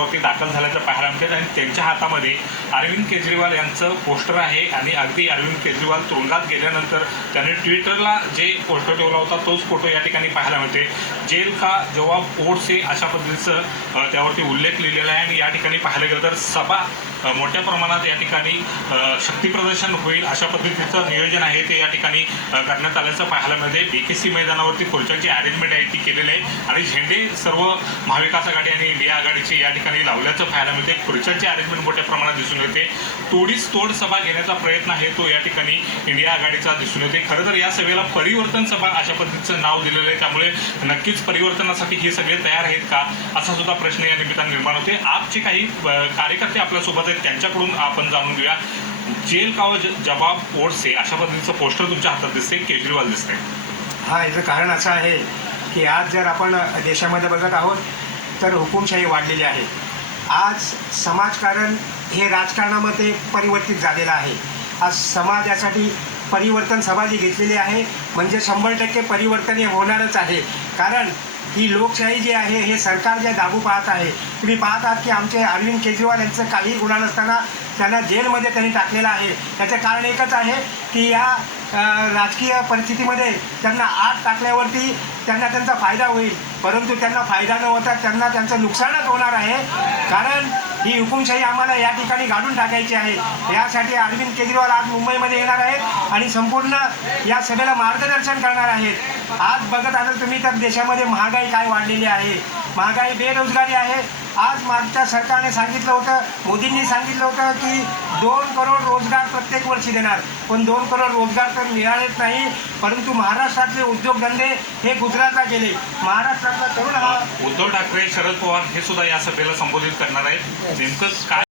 मैदानावरती दाखल झाल्याचं पाहायला मिळते आणि त्यांच्या हातामध्ये अरविंद केजरीवाल यांचं पोस्टर आहे आणि अगदी अरविंद केजरीवाल तुरुंगात गेल्यानंतर त्यांनी ट्विटरला जे पोस्टर ठेवला होता तोच फोटो या ठिकाणी पाहायला मिळते। जेल का जवाब वोट से अशा पद्धतीचं त्यावरती उल्लेख लिहिलेला आहे आणि या ठिकाणी पाहायला गेलं तर सभा मोठ्या प्रमाणात या ठिकाणी शक्ती प्रदर्शन होईल अशा पद्धतीचं नियोजन आहे ते या ठिकाणी करण्यात आल्याचं पाहायला मिळते। BKC मैदानावरती खुर्च्यांची अरेंजमेंट आहे ती केलेली आहे आणि झेंडे सर्व महाविकास आघाडी आणि इंडिया आघाडीचे या ठिकाणी लावल्याचं पाहायला मिळते। खुर्च्यांची अरेंजमेंट मोठ्या प्रमाणात दिसून येते। तोडीस तोड सभा घेण्याचा प्रयत्न आहे तो या ठिकाणी इंडिया आघाडीचा दिसून येते। खरं तर या सभेला परिवर्तन सभा अशा पद्धतीचं नाव दिलेलं आहे, त्यामुळे नक्कीच परिवर्तनासाठी हे सगळे तयार आहेत का असा सुद्धा प्रश्न या निमित्ताने निर्माण होते। आपचे काही कार्यकर्ते आपल्यासोबत आहेत त्यांच्याकडून आपण जाणून घेऊया। जेल का जवाब वोट से अशा पद्धतीचं पोस्टर तुमच्या हातात दिसते, केजरीवाल दिसते। हा, याचं कारण असं आहे की आज जर आपण देशामध्ये बघत आहोत तर हुकुमशाही वाढलेली आहे। आज समाजकारण हे राजकारणामध्ये परिवर्तित झालेलं आहे। आज समाजासाठी परिवर्तन सभा जी घेतलेली आहे म्हणजे 100% परिवर्तन हे होणारच आहे। कारण ही लोकशाही जी आहे हे सरकार जे दाबू पाहत आहे। तुम्ही पाहत आहात की आमचे अरविंद केजरीवाल यांचं काही गुन्हा नसताना त्यांना जेलमध्ये त्यांनी टाकलेलं आहे। त्याचं कारण एकच आहे की या राजकीय परिस्थितीमध्ये त्यांना आत टाकल्यावरती त्यांना त्यांचा फायदा होईल, परंतु त्यांना फायदा न होता त्यांना त्यांचं नुकसानच होणार आहे। कारण ही हुकुमशाही आम्हाला या ठिकाणी गाडून टाकायची आहे। यासाठी अरविंद केजरीवाल आज मुंबईमध्ये येणार आहेत आणि संपूर्ण या सभेला मार्गदर्शन करणार आहेत। आज बघत आहात तुम्ही तर देशामध्ये महागाई काय वाढलेली आहे, महागाई, बेरोजगारी आहे। आज मागच्या सरकारने सांगितलं होतं, मोदींनी सांगितलं होतं की 2 करोड रोजगार प्रत्येक वर्षी देणार, पण 2 करोड रोजगार तर मिळालेच नाही। परंतु महाराष्ट्रातले उद्योगधंदे हे गुजरातला गेले। महाराष्ट्रातला तरुण हा उद्धव ठाकरे, शरद पवार हे सुद्धा या सभेला संबोधित करणार आहेत। नेमकं काय